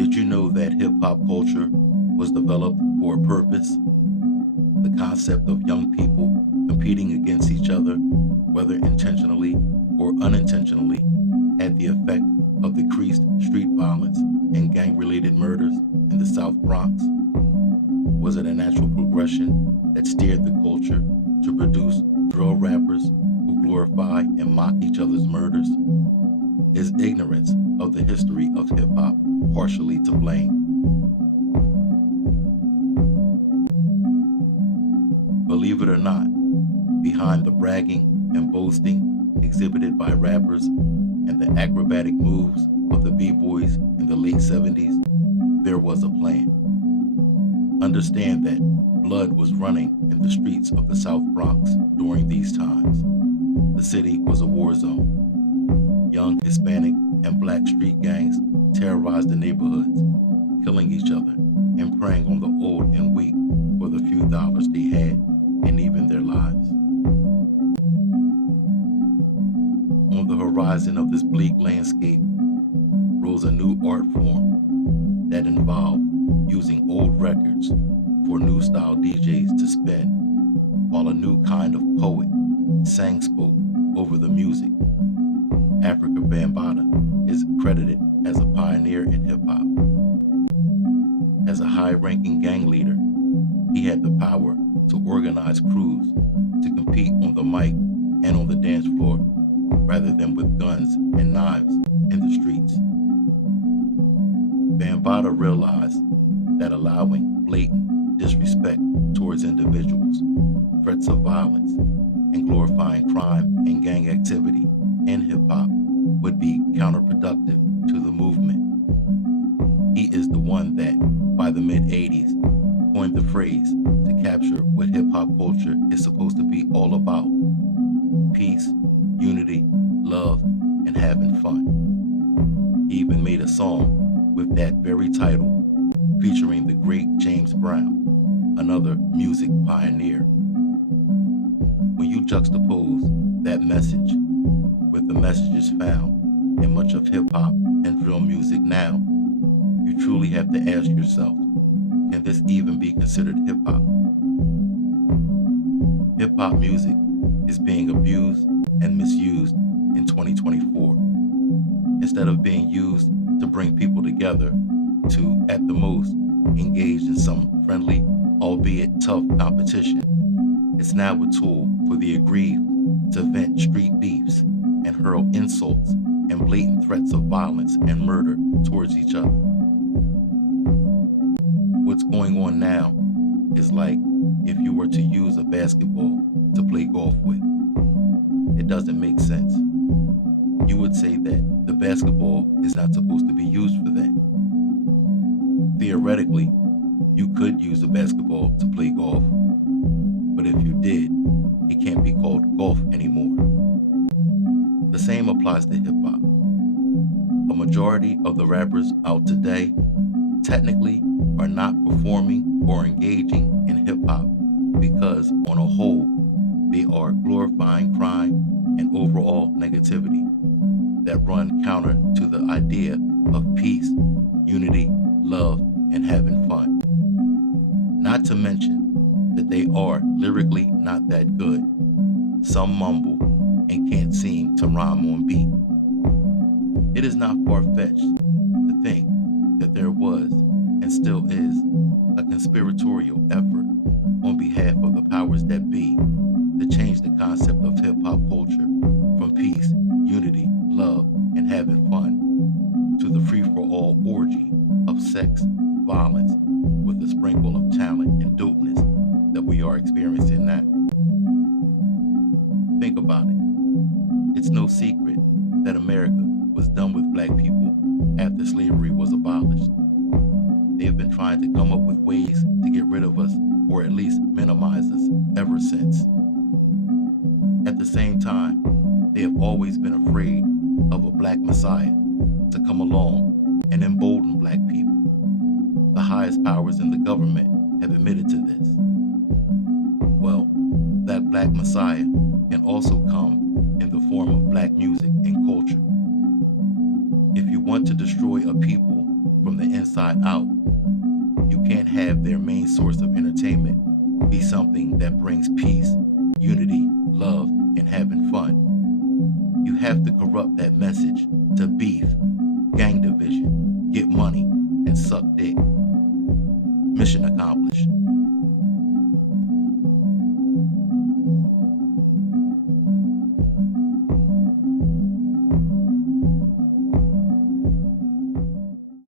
Did you know that hip hop culture was developed for a purpose? The concept of young people competing against each other, whether intentionally or unintentionally, had the effect of decreased street violence and gang related murders in the South Bronx. Was it a natural progression that steered the culture to produce drill rappers who glorify and mock each other's murders? Is ignorance of the history of hip hop partially to blame? Believe it or not, behind the bragging and boasting exhibited by rappers and the acrobatic moves of the B-boys in the late 70s, there was a plan. Understand that blood was running in the streets of the South Bronx during these times. The city was a war zone. Young Hispanic and black street gangs terrorized the neighborhoods, killing each other and preying on the old and weak for the few dollars they had and even their lives. On the horizon of this bleak landscape rose a new art form that involved using old records for new style DJs to spin, while a new kind of poet sang spoke over the music. Africa Bambaataa is credited as a pioneer in hip hop. As a high ranking gang leader, he had the power to organize crews to compete on the mic and on the dance floor rather than with guns and knives in the streets. Bambaataa realized that allowing blatant disrespect towards individuals, threats of violence, and glorifying crime and gang activity in hip hop would be counterproductive to the movement. He is the one that, by the mid 80s, coined the phrase to capture what hip hop culture is supposed to be all about: peace, unity, love, and having fun. He even made a song with that very title, featuring the great James Brown, another music pioneer. When you juxtapose that message with the messages found in much of hip hop and drill music now, you truly have to ask yourself, can this even be considered hip hop? Hip hop music is being abused and misused in 2024. Instead of being used to bring people together, to, at the most, engage in some friendly, albeit tough competition, it's now a tool for the aggrieved to vent street beefs and hurl insults and blatant threats of violence and murder towards each other. What's going on now is like if you were to use a basketball to play golf with. It doesn't make sense. You would say that the basketball is not supposed to be used for that. Theoretically, you could use a basketball to play golf, but if you did, it can't be called golf anymore. The same applies to hip hop. A majority of the rappers out today technically are not performing or engaging in hip hop because, on a whole, they are glorifying crime and overall negativity that run counter to the idea of peace, unity, love, and having fun. Not to mention that they are lyrically not that good. Some mumble and can't seem to rhyme on beat. It is not far-fetched to think that there was and still is a conspiratorial effort on behalf of the powers that be to change the concept of hip-hop culture from peace, unity, love, and having fun to the free-for-all orgy of sex, violence, with a sprinkle of talent and dopeness that we are experiencing now. Think about it. It's no secret that America was done with black people after slavery was abolished. They have been trying to come up with ways to get rid of us, or at least minimize us, ever since. At the same time, they have always been afraid of a black messiah to come along and embolden black people. The highest powers in the government have admitted to this. Well, that black messiah can also come in the form of black music and culture. If you want to destroy a people from the inside inside out. You can't have their main source of entertainment be something that brings peace, unity, love, and having fun. You have to corrupt that message to beef, gang division, get money, and suck dick. Mission accomplished.